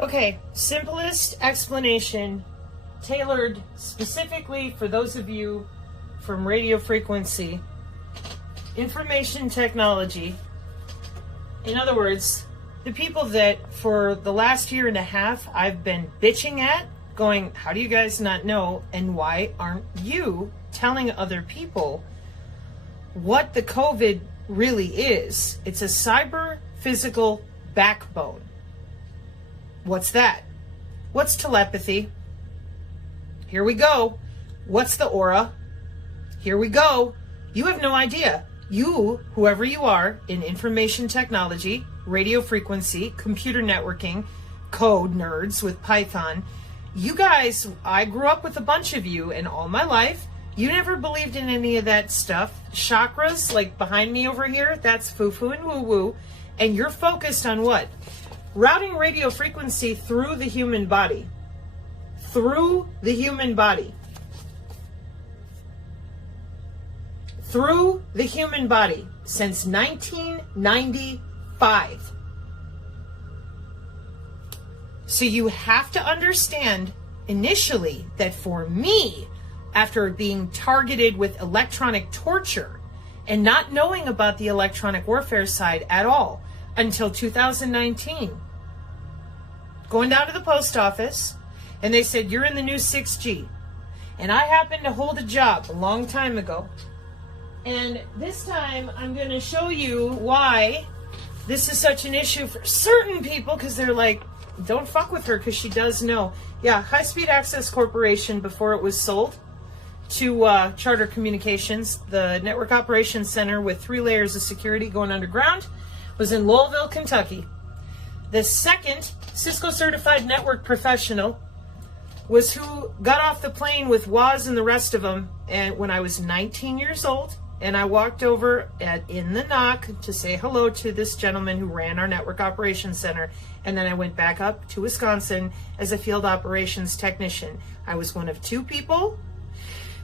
Okay, simplest explanation, tailored specifically for those of you from radio frequency, information technology. In other words, the people that for the last year and a half I've been bitching at, going, how do you guys not know, and why aren't you telling other people what the COVID really is? It's a cyber physical backbone. What's that? What's telepathy? Here we go. What's the aura? Here we go. You have no idea. You, whoever you are, in information technology, radio frequency, computer networking, code nerds with Python, you guys, I grew up with a bunch of you, and all my life, you never believed in any of that stuff. Chakras, like behind me over here, that's foo-foo and woo-woo. And you're focused on what? Routing radio frequency through the human body. Through the human body. Through the human body since 1995. So you have to understand initially that for me, after being targeted with electronic torture and not knowing about the electronic warfare side at all until 2019, going down to the post office, and they said, you're in the new 6G. And I happened to hold a job a long time ago. And this time, I'm going to show you why this is such an issue for certain people, because they're like, don't fuck with her because she does know. Yeah, High Speed Access Corporation, before it was sold to Charter Communications, the Network Operations Center with 3 layers of security going underground, was in Louisville, Kentucky. The second Cisco certified network professional was who got off the plane with Woz and the rest of them, and when I was 19 years old, and I walked over in the knock to say hello to this gentleman who ran our network operations center, and then I went back up to Wisconsin as a field operations technician. I was one of 2 people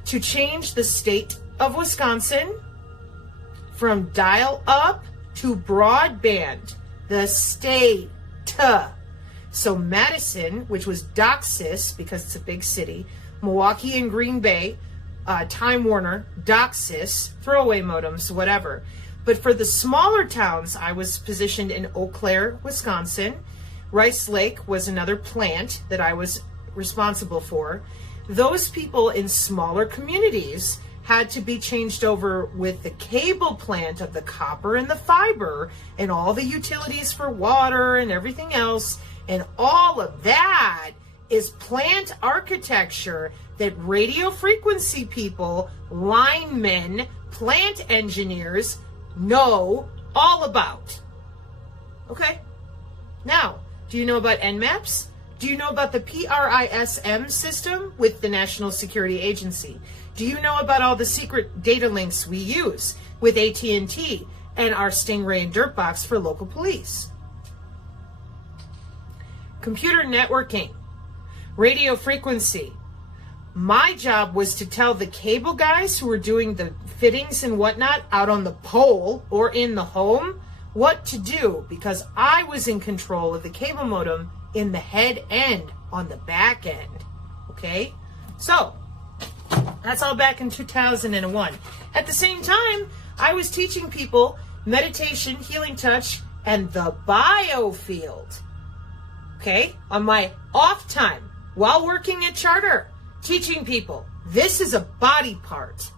to change the state of Wisconsin from dial-up to broadband. The state. So Madison, which was DOCSIS, because it's a big city, Milwaukee and Green Bay, Time Warner, DOCSIS, throwaway modems, whatever. But for the smaller towns, I was positioned in Eau Claire, Wisconsin. Rice Lake was another plant that I was responsible for. Those people in smaller communities had to be changed over with the cable plant of the copper and the fiber and all the utilities for water and everything else. And all of that is plant architecture that radio frequency people, linemen, plant engineers know all about. Okay? Now, do you know about NMAPs? Do you know about the PRISM system with the National Security Agency? Do you know about all the secret data links we use with AT&T and our Stingray and Dirtbox for local police? Computer networking, radio frequency. My job was to tell the cable guys who were doing the fittings and whatnot out on the pole or in the home what to do, because I was in control of the cable modem in the head end on the back end. Okay? So, that's all back in 2001. At the same time, I was teaching people meditation, healing touch, and the biofield. Okay? On my off time, while working at Charter, teaching people, this is a body part.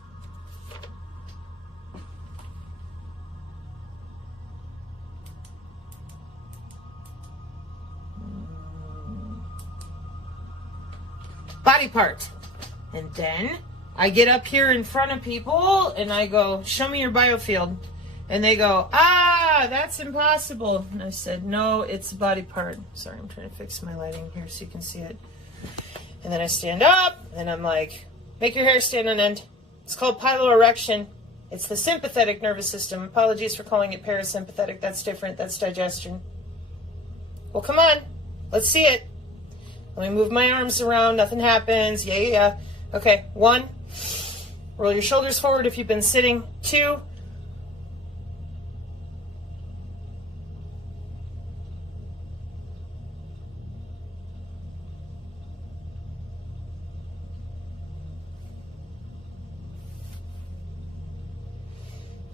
Body part. And then I get up here in front of people and I go, show me your biofield. And they go, that's impossible. And I said, no, it's a body part. Sorry, I'm trying to fix my lighting here so you can see it. And then I stand up and I'm like, make your hair stand on end. It's called piloerection. It's the sympathetic nervous system. Apologies for calling it parasympathetic. That's different. That's digestion. Well, come on. Let's see it. Let me move my arms around. Nothing happens. Yeah. Okay. 1. Roll your shoulders forward if you've been sitting. 2.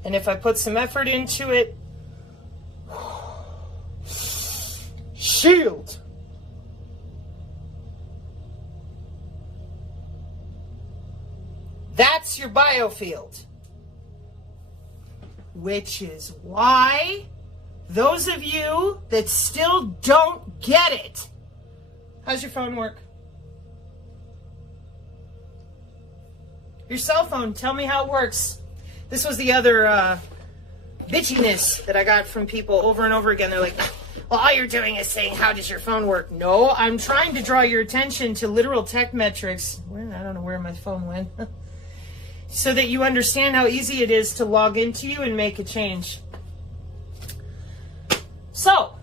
And if I put some effort into it, shield. That's your biofield. Which is why those of you that still don't get it. How's your phone work? Your cell phone, tell me how it works. This was the other bitchiness that I got from people over and over again. They're like, well, all you're doing is saying, how does your phone work? No, I'm trying to draw your attention to literal tech metrics. I don't know where my phone went. So that you understand how easy it is to log into you and make a change. So,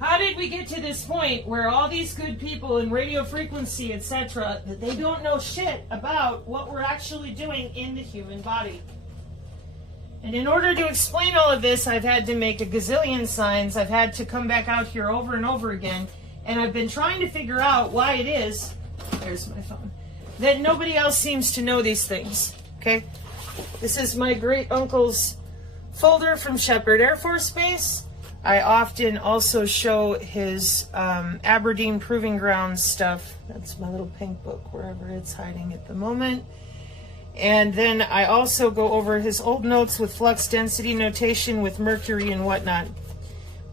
how did we get to this point where all these good people in radio frequency, etc., that they don't know shit about what we're actually doing in the human body? And in order to explain all of this, I've had to make a gazillion signs. I've had to come back out here over and over again. And I've been trying to figure out why it is, there's my phone, that nobody else seems to know these things. Okay? This is my great uncle's folder from Shepherd Air Force Base. I often also show his Aberdeen Proving Grounds stuff. That's my little pink book, wherever it's hiding at the moment. And then I also go over his old notes with flux density notation with mercury and whatnot.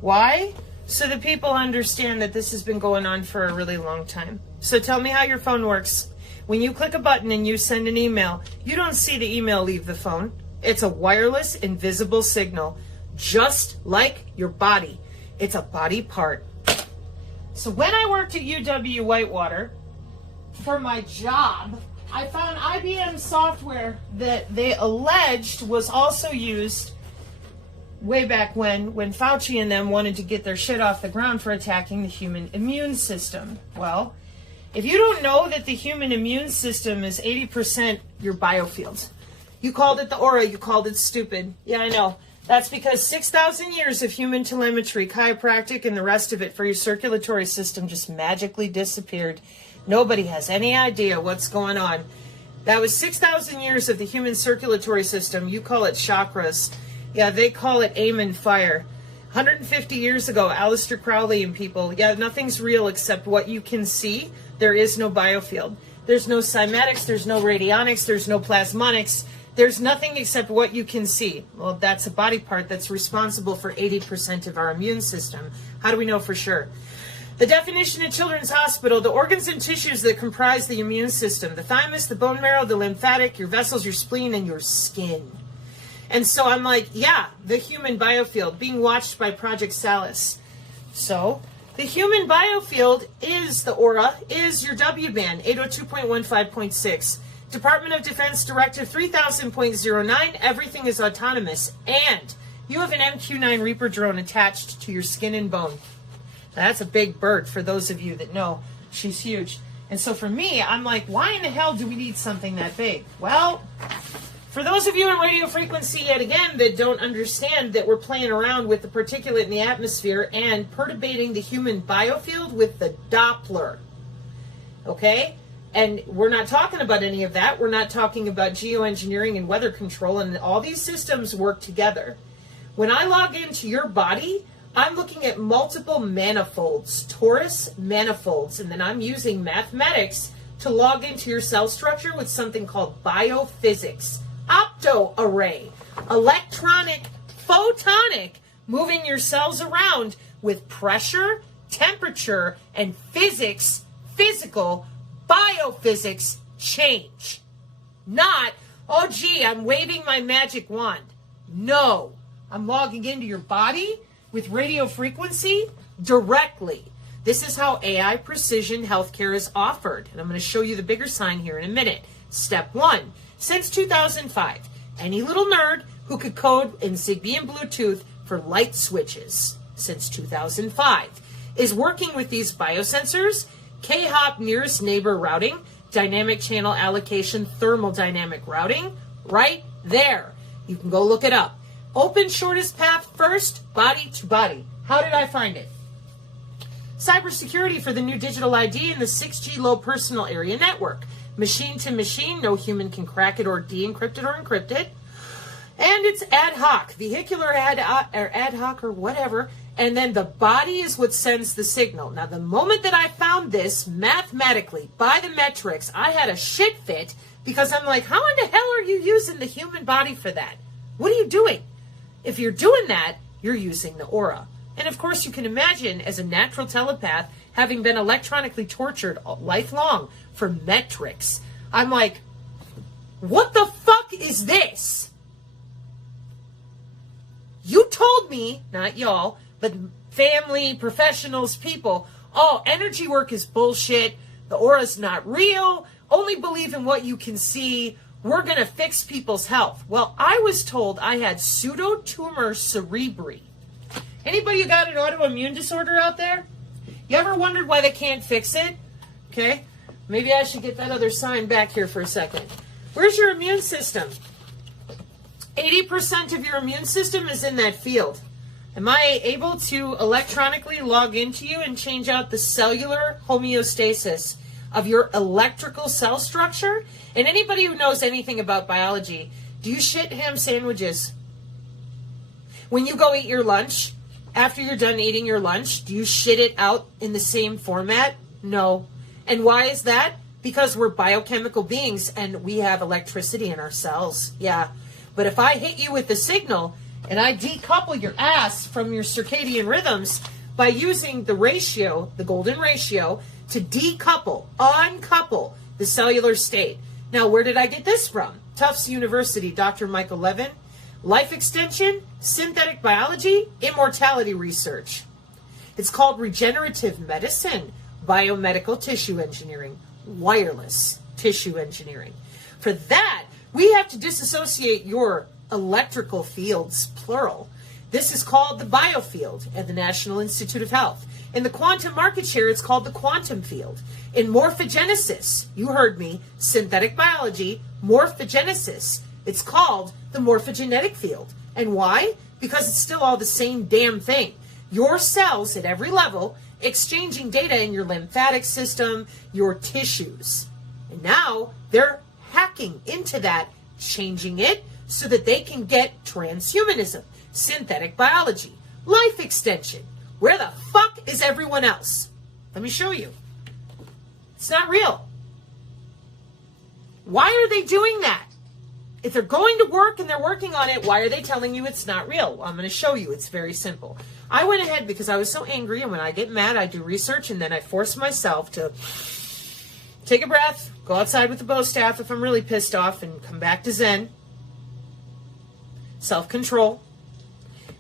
Why? So that people understand that this has been going on for a really long time. So tell me how your phone works. When you click a button and you send an email, you don't see the email leave the phone. It's a wireless, invisible signal, just like your body. It's a body part. So when I worked at UW-Whitewater for my job, I found IBM software that they alleged was also used way back when Fauci and them wanted to get their shit off the ground for attacking the human immune system. Well, if you don't know that the human immune system is 80% your biofield, you called it the aura, you called it stupid. Yeah, I know. That's because 6,000 years of human telemetry, chiropractic, and the rest of it for your circulatory system just magically disappeared. Nobody has any idea what's going on. That was 6,000 years of the human circulatory system. You call it chakras. Yeah, they call it aim and fire. 150 years ago, Aleister Crowley and people, yeah, nothing's real except what you can see. There is no biofield. There's no cymatics, there's no radionics, there's no plasmonics. There's nothing except what you can see. Well, that's a body part that's responsible for 80% of our immune system. How do we know for sure? The definition at Children's Hospital, the organs and tissues that comprise the immune system, the thymus, the bone marrow, the lymphatic, your vessels, your spleen, and your skin. And so I'm like, yeah, the human biofield being watched by Project Salus. So the human biofield is the aura, is your W band, 802.15.6. Department of Defense Directive 3000.09, everything is autonomous. And you have an MQ-9 Reaper drone attached to your skin and bone. Now, that's a big bird for those of you that know. She's huge. And so for me, I'm like, why in the hell do we need something that big? Well, for those of you in radio frequency, yet again, that don't understand that we're playing around with the particulate in the atmosphere and perturbating the human biofield with the Doppler. Okay? And we're not talking about any of that. We're not talking about geoengineering and weather control, and all these systems work together. When I log into your body, I'm looking at multiple manifolds, torus manifolds, and then I'm using mathematics to log into your cell structure with something called biophysics. Opto-array, electronic, photonic, moving your cells around with pressure, temperature, and physics, physical, biophysics change. Not, oh gee, I'm waving my magic wand. No, I'm logging into your body with radio frequency directly. This is how AI precision healthcare is offered. And I'm going to show you the bigger sign here in a minute. Step 1. Since 2005, any little nerd who could code in Zigbee and Bluetooth for light switches since 2005 is working with these biosensors, K-hop nearest neighbor routing, dynamic channel allocation, thermodynamic routing, right there. You can go look it up. Open shortest path first, body to body. How did I find it? Cybersecurity for the new digital ID and the 6G low personal area network. Machine to machine, no human can crack it or de-encrypt it or encrypt it. And it's ad hoc, vehicular ad hoc or whatever. And then the body is what sends the signal. Now, the moment that I found this mathematically by the metrics, I had a shit fit because I'm like, how in the hell are you using the human body for that? What are you doing? If you're doing that, you're using the aura. And of course, you can imagine as a natural telepath, having been electronically tortured lifelong for metrics, I'm like, what the fuck is this? You told me, not y'all, but family, professionals, people, oh, energy work is bullshit. The aura's not real. Only believe in what you can see. We're going to fix people's health. Well, I was told I had pseudotumor cerebri. Anybody who got an autoimmune disorder out there? You ever wondered why they can't fix it? Okay, maybe I should get that other sign back here for a second. Where's your immune system? 80% of your immune system is in that field. Am I able to electronically log into you and change out the cellular homeostasis of your electrical cell structure? And anybody who knows anything about biology, do you shit ham sandwiches? When you go eat your lunch, after you're done eating your lunch, do you shit it out in the same format? No. And why is that? Because we're biochemical beings and we have electricity in our cells. Yeah. But if I hit you with the signal and I decouple your ass from your circadian rhythms by using the ratio, the golden ratio, to decouple, uncouple the cellular state. Now, where did I get this from? Tufts University, Dr. Michael Levin. Life extension, synthetic biology, immortality research. It's called regenerative medicine, biomedical tissue engineering, wireless tissue engineering. For that, we have to disassociate your electrical fields, plural. This is called the biofield at the National Institute of Health. In the quantum market share, it's called the quantum field. In morphogenesis, you heard me, synthetic biology, morphogenesis, it's called the morphogenetic field. And why? Because it's still all the same damn thing. Your cells at every level exchanging data in your lymphatic system, your tissues. And now they're hacking into that, changing it so that they can get transhumanism, synthetic biology, life extension. Where the fuck is everyone else? Let me show you. It's not real. Why are they doing that? If they're going to work and they're working on it, why are they telling you it's not real? Well, I'm going to show you. It's very simple. I went ahead because I was so angry, and when I get mad, I do research, and then I force myself to take a breath, go outside with the bow staff if I'm really pissed off, and come back to Zen. Self-control.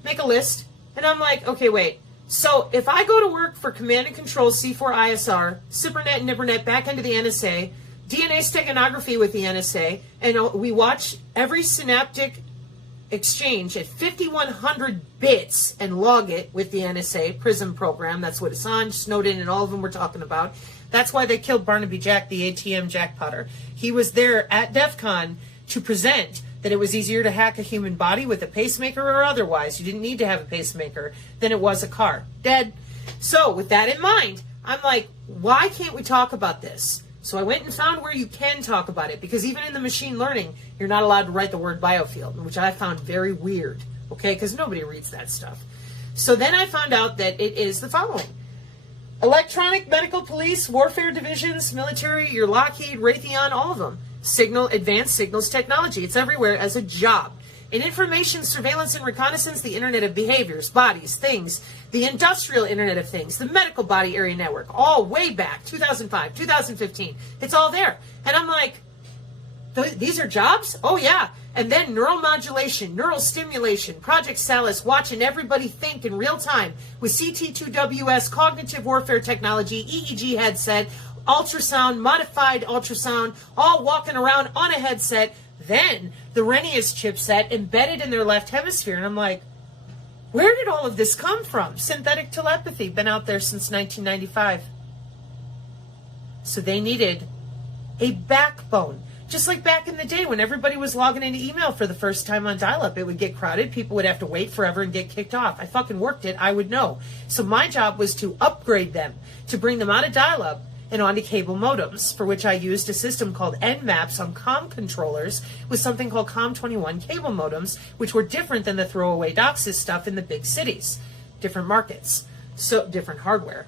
Make a list. And I'm like, okay, wait. So if I go to work for Command and Control C4ISR, CIPRNet, NIBRNet, back into the NSA, DNA steganography with the NSA, and we watch every synaptic exchange at 5,100 bits and log it with the NSA PRISM program. That's what Assange, Snowden, and all of them were talking about. That's why they killed Barnaby Jack, the ATM jackpotter. He was there at DEF CON to present that it was easier to hack a human body with a pacemaker or otherwise. You didn't need to have a pacemaker than it was a car. Dead. So with that in mind, I'm like, why can't we talk about this? So I went and found where you can talk about it, because even in the machine learning, you're not allowed to write the word biofield, which I found very weird, okay, because nobody reads that stuff. So then I found out that it is the following. Electronic, medical, police, warfare divisions, military, your Lockheed, Raytheon, all of them. Signal, advanced signals technology. It's everywhere as a job. In information, surveillance, and reconnaissance, the Internet of Behaviors, Bodies, Things, the Industrial Internet of Things, the Medical Body Area Network, all way back, 2005, 2015. It's all there. And I'm like, these are jobs? Oh, yeah. And then neuromodulation, neural stimulation, Project Salus, watching everybody think in real time with CT2WS, cognitive warfare technology, EEG headset, ultrasound, modified ultrasound, all walking around on a headset. Then the Renius chipset embedded in their left hemisphere. And I'm like, where did all of this come from? Synthetic telepathy, been out there since 1995. So they needed a backbone. Just like back in the day when everybody was logging into email for the first time on dial-up, it would get crowded. People would have to wait forever and get kicked off. I fucking worked it. I would know. So my job was to upgrade them, to bring them out of dial-up and onto cable modems, for which I used a system called Nmaps on comm controllers with something called COM21 cable modems, which were different than the throwaway DOCSIS stuff in the big cities. Different markets, so different hardware,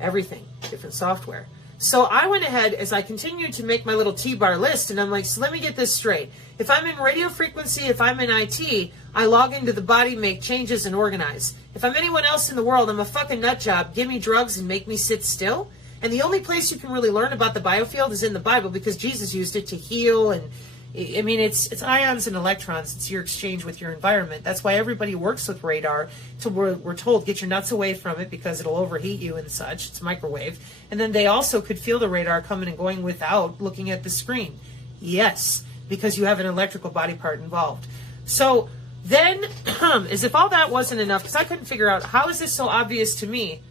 everything, different software. So I went ahead as I continued to make my little T-bar list, and I'm like, so let me get this straight. If I'm in radio frequency, if I'm in IT, I log into the body, make changes, and organize. If I'm anyone else in the world, I'm a fucking nut job. Give me drugs and make me sit still. And the only place you can really learn about the biofield is in the Bible, because Jesus used it to heal. And I mean, it's ions and electrons. It's your exchange with your environment. That's why everybody works with radar. So we're told, get your nuts away from it because it'll overheat you and such. It's microwave. And then they also could feel the radar coming and going without looking at the screen. Yes, because you have an electrical body part involved. So then, as if all that wasn't enough, because I couldn't figure out, how is this so obvious to me,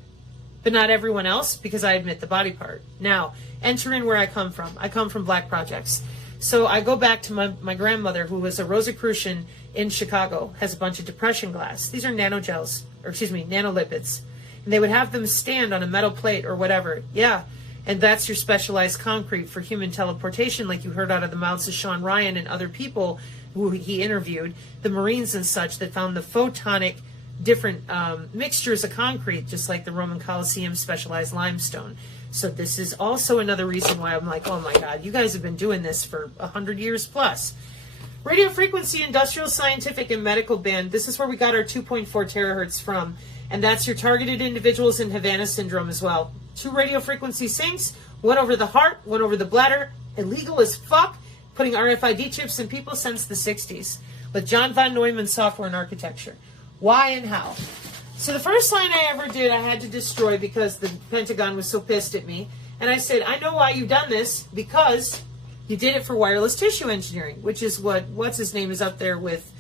but not everyone else? Because I admit the body part. Now, enter in where I come from. I come from Black Projects. So I go back to my grandmother, who was a Rosicrucian in Chicago, has a bunch of depression glass. These are nanogels, or excuse me, nanolipids. And they would have them stand on a metal plate or whatever. Yeah. And that's your specialized concrete for human teleportation, like you heard out of the mouths of Sean Ryan and other people who he interviewed, the Marines and such, that found the photonic different mixtures of concrete, just like the Roman Colosseum specialized limestone. So this is also another reason why I'm like, oh my God, you guys have been doing this for 100 years plus. Radio frequency, industrial, scientific, and medical band. This is where we got our 2.4 terahertz from. And that's your targeted individuals in Havana syndrome as well. 2 radio frequency sinks, one over the heart, one over the bladder. Illegal as fuck, putting RFID chips in people since the 60s. With John von Neumann software and architecture. Why and how? So the first line I ever did, I had to destroy because the Pentagon was so pissed at me. And I said, I know why you've done this, because you did it for wireless tissue engineering, which is what's his name is up there with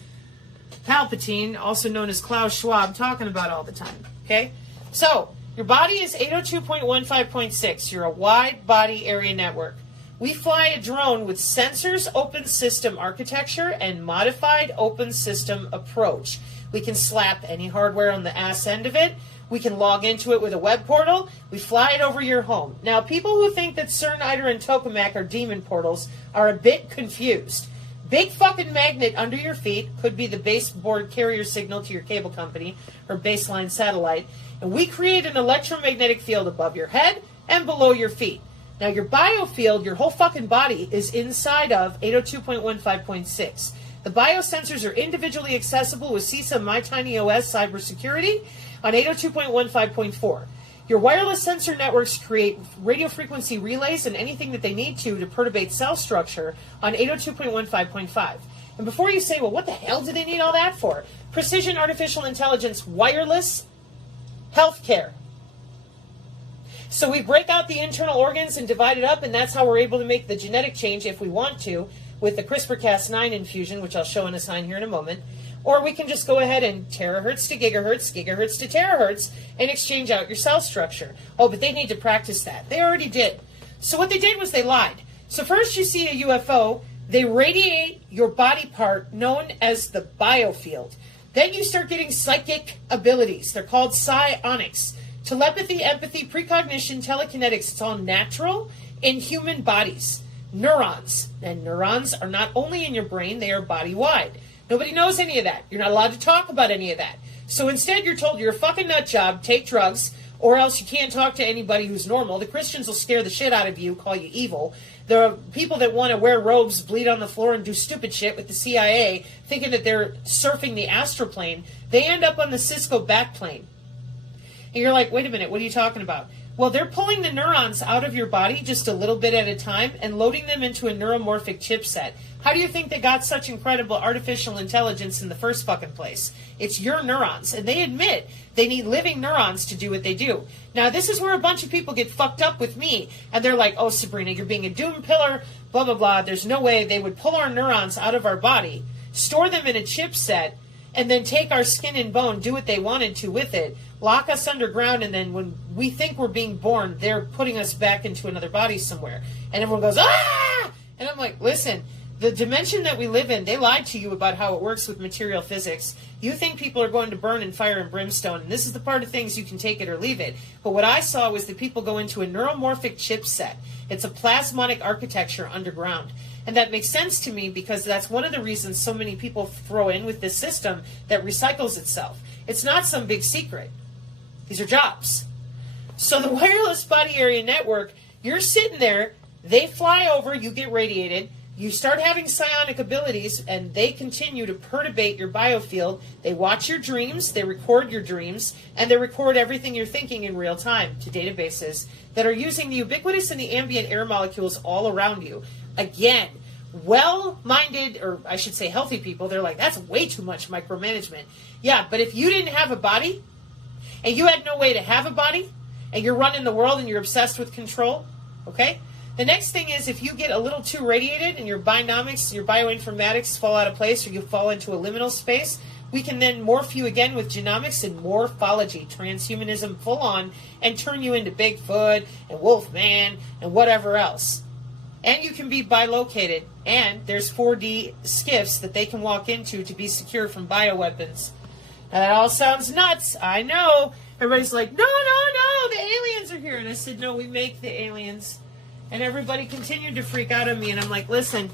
Palpatine, also known as Klaus Schwab, talking about all the time. Okay? So, your body is 802.15.6. You're a wide body area network. We fly a drone with sensors, open system architecture, and modified open system approach. We can slap any hardware on the ass end of it. We can log into it with a web portal. We fly it over your home. Now, people who think that CERN, ITER, and Tokamak are demon portals are a bit confused. Big fucking magnet under your feet could be the baseboard carrier signal to your cable company or baseline satellite. And we create an electromagnetic field above your head and below your feet. Now, your biofield, your whole fucking body, is inside of 802.15.6. The biosensors are individually accessible with CISA MyTinyOS cybersecurity on 802.15.4. Your wireless sensor networks create radio frequency relays and anything that they need to perturbate cell structure on 802.15.5. And before you say, well, what the hell do they need all that for? Precision artificial intelligence, wireless healthcare. So we break out the internal organs and divide it up, and that's how we're able to make the genetic change if we want to with the CRISPR-Cas9 infusion, which I'll show in a sign here in a moment. Or we can just go ahead and terahertz to gigahertz, gigahertz to terahertz, and exchange out your cell structure. Oh, but they need to practice that. They already did. So what they did was they lied. So first you see a UFO, they radiate your body part known as the biofield. Then you start getting psychic abilities. They're called psionics. Telepathy, empathy, precognition, telekinetics. It's all natural in human bodies. Neurons. And neurons are not only in your brain, they are body-wide. Nobody knows any of that. You're not allowed to talk about any of that. So instead you're told you're a fucking nut job, take drugs, or else you can't talk to anybody who's normal. The Christians will scare the shit out of you, call you evil. The people that want to wear robes, bleed on the floor, and do stupid shit with the CIA, thinking that they're surfing the astral plane, they end up on the Cisco backplane. And you're like, wait a minute, what are you talking about? Well, they're pulling the neurons out of your body just a little bit at a time and loading them into a neuromorphic chipset. How do you think they got such incredible artificial intelligence in the first fucking place? It's your neurons. And they admit they need living neurons to do what they do. Now, this is where a bunch of people get fucked up with me. And they're like, oh, Sabrina, you're being a doom pillar, blah, blah, blah. There's no way they would pull our neurons out of our body, store them in a chipset, and then take our skin and bone, do what they wanted to with it, lock us underground, and then when we think we're being born, they're putting us back into another body somewhere. And everyone goes, ah! And I'm like, listen, The dimension that we live in, they lied to you about how it works with material physics. You think people are going to burn in fire and brimstone, and this is the part of things you can take it or leave it. But what I saw was that people go into a neuromorphic chipset. It's a plasmonic architecture underground. And that makes sense to me because that's one of the reasons so many people throw in with this system that recycles itself. It's not some big secret. These are jobs. So the wireless body area network, you're sitting there, they fly over, you get radiated, you start having psionic abilities, and they continue to perturbate your biofield. They watch your dreams, they record your dreams, and they record everything you're thinking in real time to databases that are using the ubiquitous and the ambient air molecules all around you. Again, well-minded, or I should say healthy people, they're like, that's way too much micromanagement. Yeah, but if you didn't have a body, and you had no way to have a body, and you're running the world and you're obsessed with control, okay? The next thing is if you get a little too radiated and your bionomics, your bioinformatics fall out of place, or you fall into a liminal space, we can then morph you again with genomics and morphology, transhumanism full on, and turn you into Bigfoot and Wolfman and whatever else. And you can be bilocated, and there's 4D skiffs that they can walk into to be secure from bioweapons. Now that all sounds nuts, I know. Everybody's like, no, the aliens are here. And I said, no, we make the aliens. And everybody continued to freak out on me. And I'm like, listen,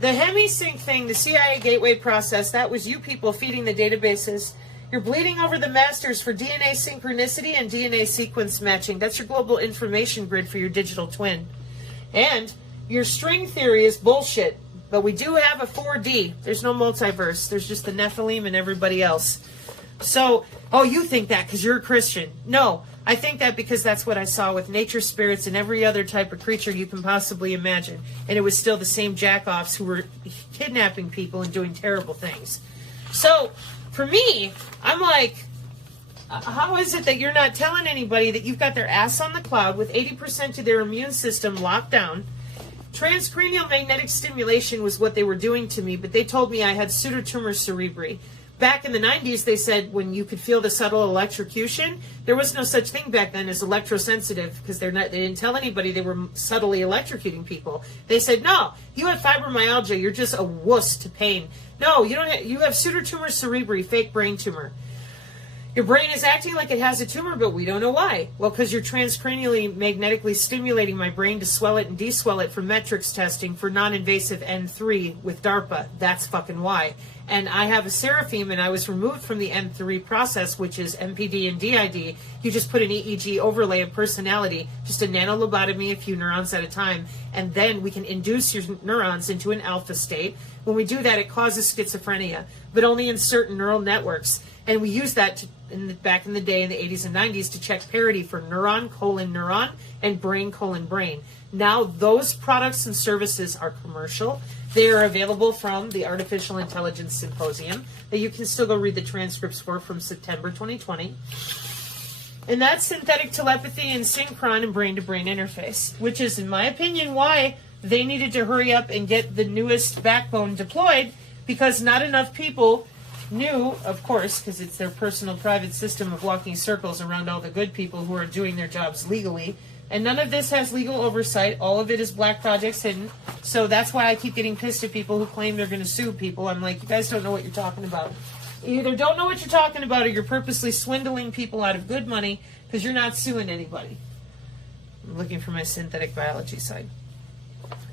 the hemisync thing, the CIA gateway process, that was you people feeding the databases. You're bleeding over the masters for DNA synchronicity and DNA sequence matching. That's your global information grid for your digital twin. And your string theory is bullshit. But we do have a 4D. There's no multiverse. There's just the Nephilim and everybody else. So, oh, you think that because you're a Christian. No, I think that because that's what I saw with nature spirits and every other type of creature you can possibly imagine. And it was still the same jack-offs who were kidnapping people and doing terrible things. So, for me, I'm like, how is it that you're not telling anybody that you've got their ass on the cloud with 80% of their immune system locked down? Transcranial magnetic stimulation was what they were doing to me, but they told me I had pseudotumor cerebri. Back in the 90s, they said when you could feel the subtle electrocution, there was no such thing back then as electrosensitive because they didn't tell anybody they were subtly electrocuting people. They said, no, you have fibromyalgia, you're just a wuss to pain. No, you don't. You have pseudotumor cerebri, fake brain tumor. Your brain is acting like it has a tumor, but we don't know why. Well, because you're transcranially magnetically stimulating my brain to swell it and deswell it for metrics testing for non-invasive N3 with DARPA. That's fucking why. And I have a seraphim, and I was removed from the N3 process, which is MPD and DID. You just put an EEG overlay of personality, just a nanolobotomy, a few neurons at a time, and then we can induce your neurons into an alpha state. When we do that, it causes schizophrenia, but only in certain neural networks. And we use that back in the day in the 80s and 90s to check parity for neuron, neuron, and brain, brain. Now those products and services are commercial. They are available from the Artificial Intelligence Symposium that you can still go read the transcripts for from September 2020. And that's synthetic telepathy and synchron and brain-to-brain interface, which is, in my opinion, why they needed to hurry up and get the newest backbone deployed, because not enough people knew, of course, because it's their personal private system of walking circles around all the good people who are doing their jobs legally. And none of this has legal oversight. All of it is black projects hidden. So that's why I keep getting pissed at people who claim they're going to sue people. I'm like, you guys don't know what you're talking about. You either don't know what you're talking about or you're purposely swindling people out of good money because you're not suing anybody. I'm looking for my synthetic biology side.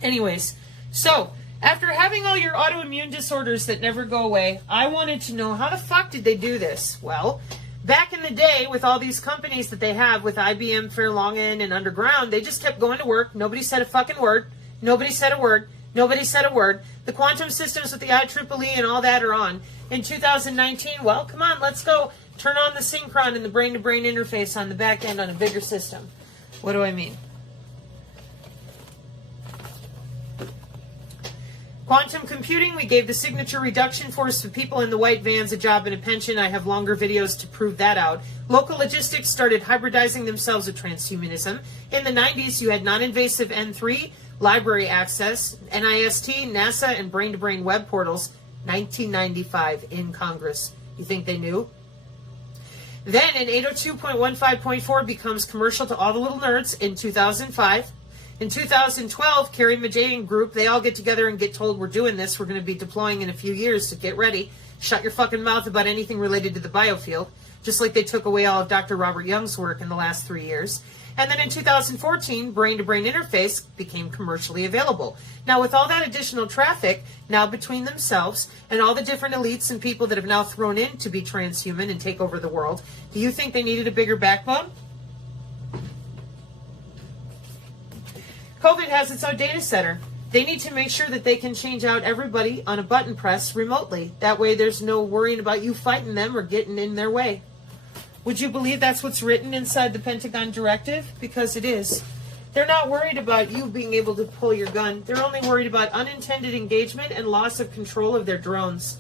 Anyways, so after having all your autoimmune disorders that never go away, I wanted to know how the fuck did they do this? Well, back in the day with all these companies that they have with IBM, Fairlongen, and Underground, they just kept going to work. Nobody said a fucking word. Nobody said a word. Nobody said a word. The quantum systems with the IEEE and all that are on. In 2019, well, come on, let's go turn on the synchron and the brain-to-brain interface on the back end on a bigger system. What do I mean? Quantum computing, we gave the signature reduction force to people in the white vans a job and a pension. I have longer videos to prove that out. Local logistics started hybridizing themselves with transhumanism. In the 90s, you had non-invasive N3, library access, NIST, NASA, and brain-to-brain web portals. 1995 in Congress. You think they knew? Then in 802.15.4 becomes commercial to all the little nerds in 2005. In 2012, Carrie Majay and group, they all get together and get told, we're doing this. We're going to be deploying in a few years, so get ready. Shut your fucking mouth about anything related to the biofield, just like they took away all of Dr. Robert Young's work in the last 3 years. And then in 2014, brain-to-brain interface became commercially available. Now, with all that additional traffic now between themselves and all the different elites and people that have now thrown in to be transhuman and take over the world, do you think they needed a bigger backbone? COVID has its own data center. They need to make sure that they can change out everybody on a button press remotely. That way there's no worrying about you fighting them or getting in their way. Would you believe that's what's written inside the Pentagon directive? Because it is. They're not worried about you being able to pull your gun. They're only worried about unintended engagement and loss of control of their drones.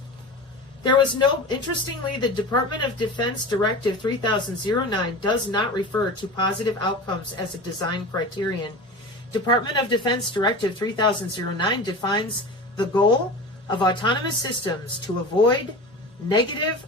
There was no, interestingly, the Department of Defense Directive 3009 does not refer to positive outcomes as a design criterion. Department of Defense Directive 3009 defines the goal of autonomous systems to avoid negative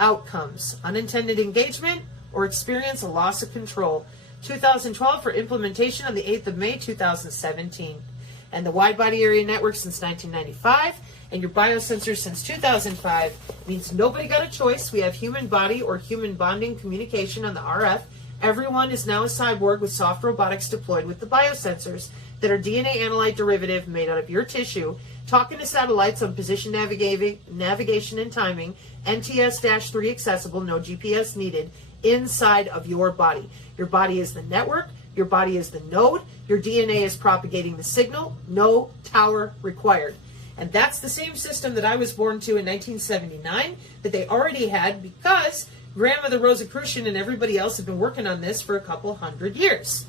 outcomes, unintended engagement, or experience a loss of control. 2012 for implementation on the 8th of May 2017. And the wide body area network since 1995 and your biosensors since 2005 means nobody got a choice. We have human body or human bonding communication on the RF. Everyone is now a cyborg with soft robotics deployed with the biosensors that are DNA analyte derivative made out of your tissue, talking to satellites on position navigation and timing, NTS-3 accessible, no GPS needed, inside of your body. Your body is the network, your body is the node, your DNA is propagating the signal, no tower required. And that's the same system that I was born to in 1979 that they already had because Grandmother Rosicrucian and everybody else have been working on this for a couple hundred years.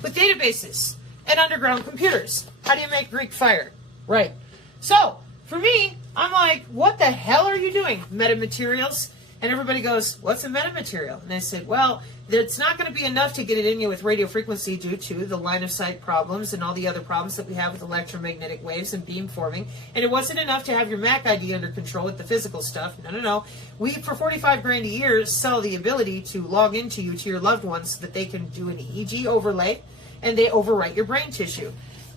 With databases and underground computers, how do you make Greek fire? Right. So, for me, I'm like, what the hell are you doing? Metamaterials? And everybody goes, what's a metamaterial? And I said, well, it's not going to be enough to get it in you with radio frequency due to the line of sight problems and all the other problems that we have with electromagnetic waves and beam forming. And it wasn't enough to have your MAC ID under control with the physical stuff. No. We, for $45,000 a year, sell the ability to log into you to your loved ones so that they can do an EEG overlay and they overwrite your brain tissue.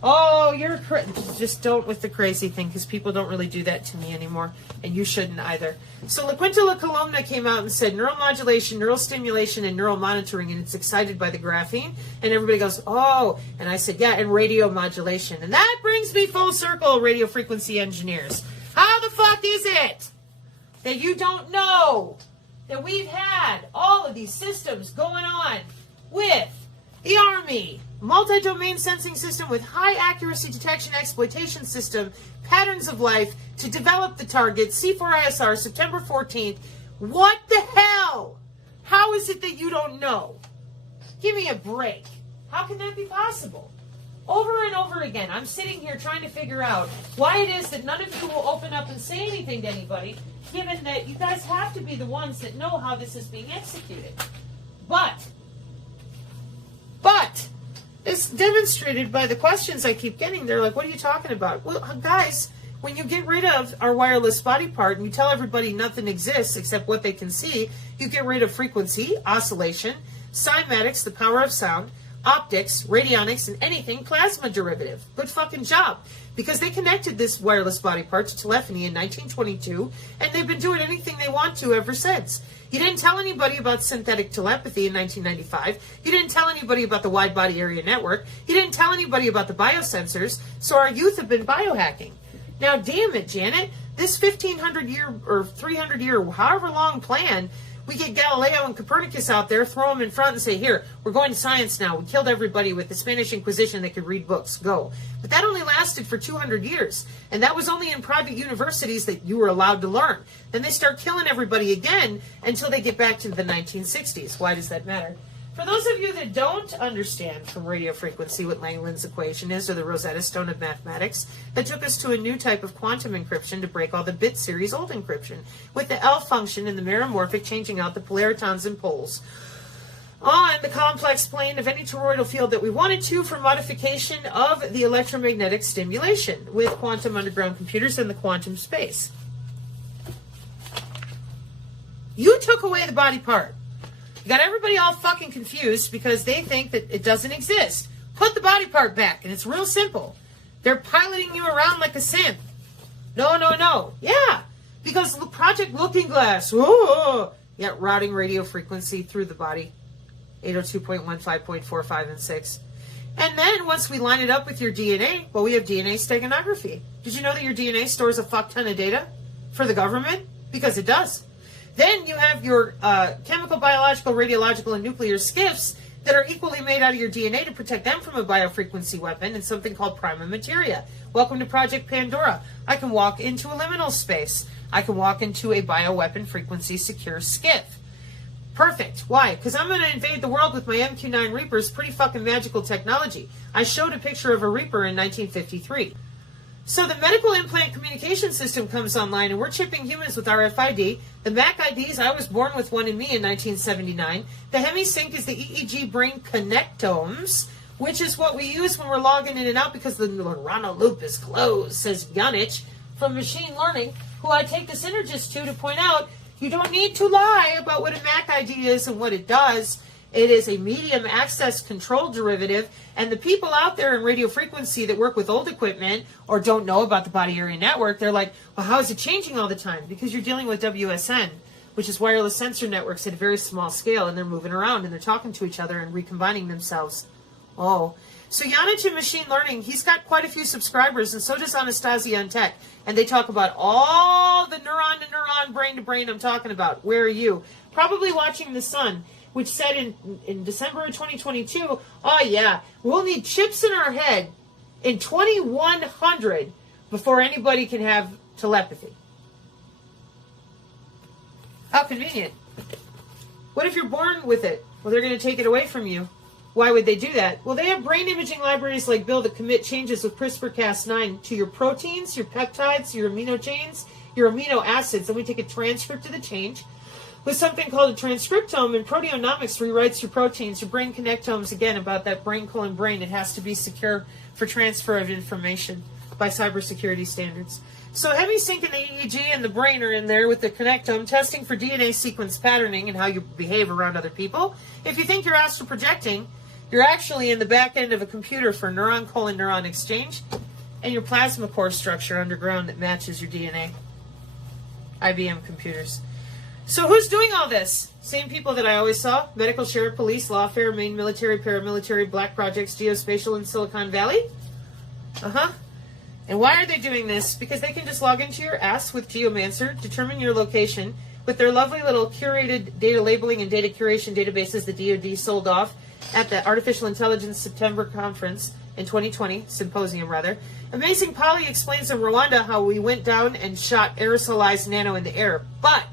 Oh, just don't with the crazy thing, because people don't really do that to me anymore, and you shouldn't either. So La Quinta La Columna came out and said neuromodulation, neural stimulation, and neural monitoring, and it's excited by the graphene, and everybody goes, oh, and I said, yeah, and radio modulation. And that brings me full circle, radio frequency engineers. How the fuck is it that you don't know that we've had all of these systems going on with the Army, multi-domain sensing system with high accuracy detection exploitation system, patterns of life to develop the target, C4ISR, September 14th. What the hell? How is it that you don't know? Give me a break. How can that be possible? Over and over again, I'm sitting here trying to figure out why it is that none of you will open up and say anything to anybody, given that you guys have to be the ones that know how this is being executed. But, it's demonstrated by the questions I keep getting. They're like, what are you talking about? Well, guys, when you get rid of our wireless body part and you tell everybody nothing exists except what they can see, you get rid of frequency, oscillation, cymatics, the power of sound, optics, radionics, and anything plasma derivative. Good fucking job. Because they connected this wireless body part to telephony in 1922, and they've been doing anything they want to ever since. You didn't tell anybody about synthetic telepathy in 1995. You didn't tell anybody about the wide body area network. You didn't tell anybody about the biosensors, so our youth have been biohacking. Now, damn it, Janet, this 1,500-year or 300-year, however long plan, we get Galileo and Copernicus out there, throw them in front and say, here, we're going to science now. We killed everybody with the Spanish Inquisition that could read books. Go. But that only lasted for 200 years. And that was only in private universities that you were allowed to learn. Then they start killing everybody again until they get back to the 1960s. Why does that matter? For those of you that don't understand from radio frequency what Langland's equation is, or the Rosetta Stone of mathematics, that took us to a new type of quantum encryption to break all the bit series old encryption, with the L function and the meromorphic changing out the polaritons and poles on the complex plane of any toroidal field that we wanted to for modification of the electromagnetic stimulation with quantum underground computers in the quantum space. You took away the body part. You got everybody all fucking confused because they think that it doesn't exist. put the body part back. And it's real simple. They're piloting you around like a simp. No, no, no. Yeah. Because the Project Looking Glass. Whoa. Yeah, routing radio frequency through the body. 802.15.45 and 6. And then once we line it up with your DNA, well, we have DNA steganography. Did you know that your DNA stores a fuck ton of data for the government? Because it does. Then you have your chemical, biological, radiological, and nuclear skiffs that are equally made out of your DNA to protect them from a biofrequency weapon and something called prima materia. Welcome to Project Pandora. I can walk into a liminal space. I can walk into a bioweapon frequency secure skiff. Perfect. Why? Because I'm going to invade the world with my MQ-9 Reapers, pretty fucking magical technology. I showed a picture of a Reaper in 1953. So the medical implant communication system comes online, and we're chipping humans with RFID. The MAC IDs, I was born with one in me in 1979. The HemiSync is the EEG brain connectomes, which is what we use when we're logging in and out because the neuronal loop is closed, says Yanich from Machine Learning, who I take the synergist to point out you don't need to lie about what a MAC ID is and what it does. It is a medium access control derivative, and the people out there in radio frequency that work with old equipment or don't know about the body area network, they're like, well, how is it changing all the time? Because you're dealing with WSN, which is wireless sensor networks at a very small scale, and they're moving around and they're talking to each other and recombining themselves. Oh. So Yanich in Machine Learning, he's got quite a few subscribers, and so does Anastasia on Tech. And they talk about all the neuron-to-neuron, brain-to-brain I'm talking about. Where are you? Probably watching The Sun, which said in December of 2022, oh yeah, we'll need chips in our head in 2100 before anybody can have telepathy. How convenient. What if you're born with it? Well, they're going to take it away from you. Why would they do that? Well, they have brain imaging libraries like Bill that commit changes with CRISPR-Cas9 to your proteins, your peptides, your amino chains, your amino acids, and we take a transcript of the change with something called a transcriptome, and proteomics rewrites your proteins, your brain connectomes, again, about that brain. It has to be secure for transfer of information by cybersecurity standards. So HemiSync and the EEG and the brain are in there with the connectome, testing for DNA sequence patterning and how you behave around other people. If you think you're astral projecting, you're actually in the back end of a computer for neuron-colon-neuron exchange and your plasma core structure underground that matches your DNA. IBM computers. So who's doing all this? Same people that I always saw. Medical, sheriff, police, lawfare, Maine military, paramilitary, black projects, geospatial, and Silicon Valley. And why are they doing this? Because they can just log into your ass with Geomancer, determine your location with their lovely little curated data labeling and data curation databases the DoD sold off at the Artificial Intelligence September conference in 2020, symposium rather. Amazing Polly explains in Rwanda how we went down and shot aerosolized nano in the air. But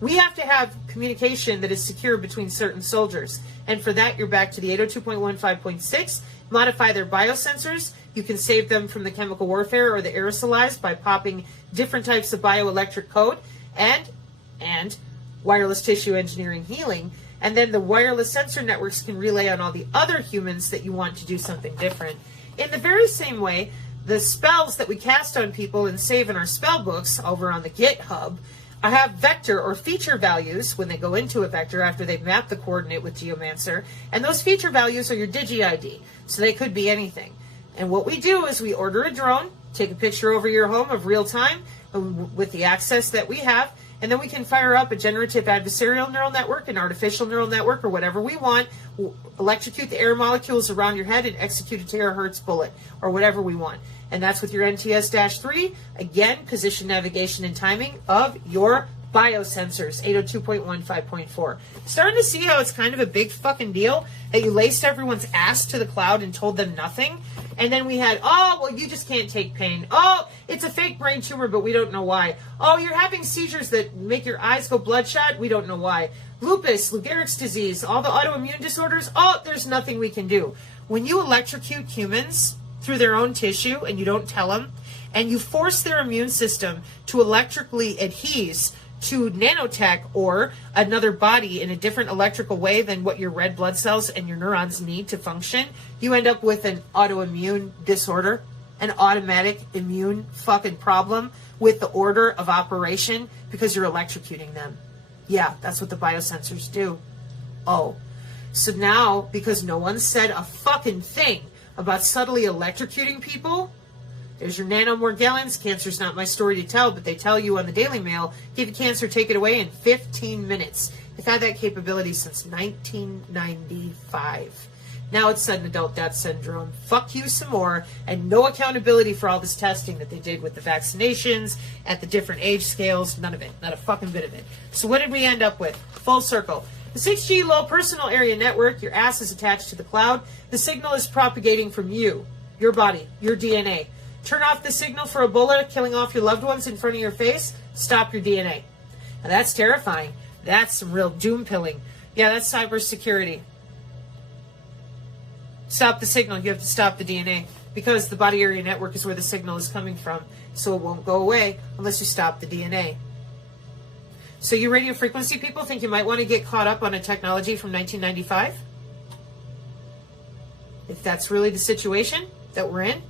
we have to have communication that is secure between certain soldiers. And for that, you're back to the 802.15.6. Modify their biosensors. You can save them from the chemical warfare or the aerosolized by popping different types of bioelectric code and wireless tissue engineering healing. And then the wireless sensor networks can relay on all the other humans that you want to do something different. In the very same way, the spells that we cast on people and save in our spell books over on the GitHub have vector or feature values when they go into a vector after they've mapped the coordinate with Geomancer. And those feature values are your Digi-ID. So they could be anything. And what we do is we order a drone, take a picture over your home of real time with the access that we have, and then we can fire up a generative adversarial neural network, an artificial neural network, or whatever we want, electrocute the air molecules around your head and execute a terahertz bullet, or whatever we want. And that's with your NTS-3, again, position, navigation, and timing of your biosensors, 802.15.4. Starting to see how it's kind of a big fucking deal that you laced everyone's ass to the cloud and told them nothing. And then we had, oh, well, you just can't take pain. Oh, it's a fake brain tumor, but we don't know why. Oh, you're having seizures that make your eyes go bloodshot. We don't know why. Lupus, Lou Gehrig's disease, all the autoimmune disorders. Oh, there's nothing we can do. When you electrocute humans through their own tissue and you don't tell them, and you force their immune system to electrically adhere to nanotech or another body in a different electrical way than what your red blood cells and your neurons need to function, you end up with an autoimmune disorder, an automatic immune fucking problem with the order of operation because you're electrocuting them. Yeah, that's what the biosensors do. Oh, so now, because no one said a fucking thing about subtly electrocuting people. There's your nanomorgellons. Cancer's not my story to tell, but they tell you on the Daily Mail, give you cancer, take it away in 15 minutes. They've had that capability since 1995. Now it's sudden adult death syndrome. Fuck you some more, and no accountability for all this testing that they did with the vaccinations at the different age scales. None of it. Not a fucking bit of it. So what did we end up with? Full circle. The 6G low personal area network, your ass is attached to the cloud. The signal is propagating from you, your body, your DNA. Turn off the signal for Ebola killing off your loved ones in front of your face. Stop your DNA. Now that's terrifying. That's some real doom pilling. Yeah, that's cybersecurity. Stop the signal. You have to stop the DNA because the body area network is where the signal is coming from. So it won't go away unless you stop the DNA. So you radio frequency people think you might want to get caught up on a technology from 1995? If that's really the situation that we're in?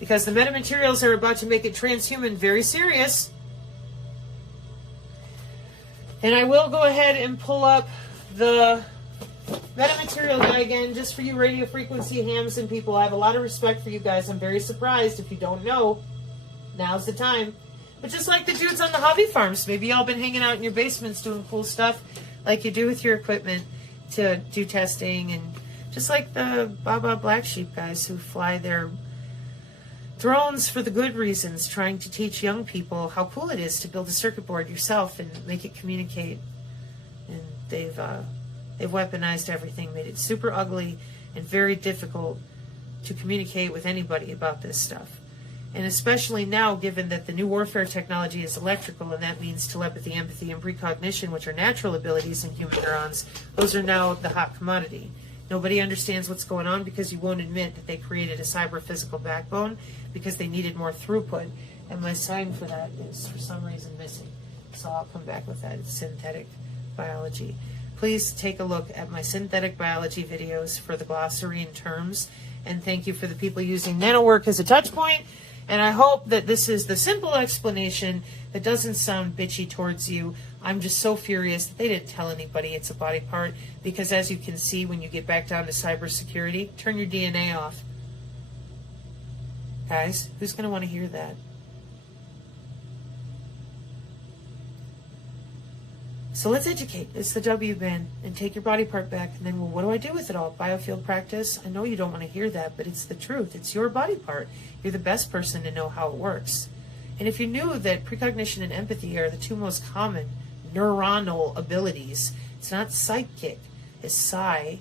Because the metamaterials are about to make it transhuman very serious. And I will go ahead and pull up the metamaterial guy again, just for you radio frequency hams and people. I have a lot of respect for you guys. I'm very surprised. If you don't know, now's the time. But just like the dudes on the hobby farms, maybe y'all been hanging out in your basements doing cool stuff like you do with your equipment to do testing. And just like the Baba Black Sheep guys who fly their drones for the good reasons, trying to teach young people how cool it is to build a circuit board yourself and make it communicate. And they've weaponized everything, made it super ugly and very difficult to communicate with anybody about this stuff. And especially now, given that the new warfare technology is electrical, and that means telepathy, empathy, and precognition, which are natural abilities in human neurons, those are now the hot commodity. Nobody understands what's going on because you won't admit that they created a cyber-physical backbone because they needed more throughput. And my sign for that is, for some reason, missing. So I'll come back with that. It's synthetic biology. Please take a look at my synthetic biology videos for the glossary and terms. And thank you for the people using NanoWork as a touch point. And I hope that this is the simple explanation that doesn't sound bitchy towards you. I'm just so furious that they didn't tell anybody it's a body part, because as you can see, when you get back down to cybersecurity, turn your DNA off. Guys, who's going to want to hear that? So let's educate. It's the W band, and take your body part back. And then, well, what do I do with it all? Biofield practice? I know you don't want to hear that, but it's the truth. It's your body part. You're the best person to know how it works. And if you knew that precognition and empathy are the two most common neuronal abilities, it's not psychic, it's psionic,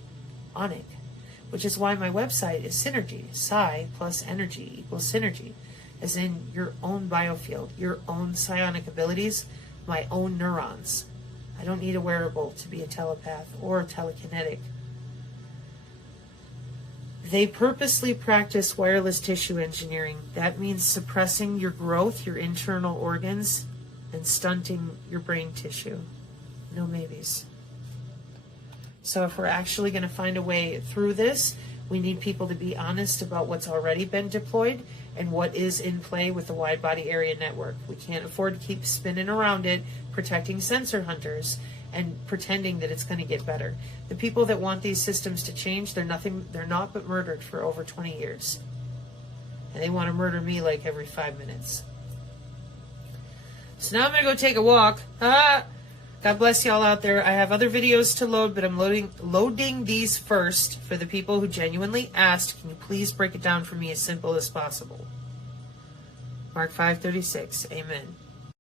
which is why my website is Synergy. Psi plus energy equals synergy, as in your own biofield, your own psionic abilities, my own neurons. I don't need a wearable to be a telepath or a telekinetic. They purposely practice wireless tissue engineering. That means suppressing your growth, your internal organs, and stunting your brain tissue. No maybes. So if we're actually going to find a way through this, we need people to be honest about what's already been deployed and what is in play with the wide body area network. We can't afford to keep spinning around it, protecting sensor hunters and pretending that it's going to get better. The people that want these systems to change, they're not but murdered for over 20 years. And they want to murder me like every 5 minutes. So now I'm going to go take a walk. God bless y'all out there. I have other videos to load, but I'm loading these first for the people who genuinely asked, can you please break it down for me as simple as possible? Mark 5:36. Amen.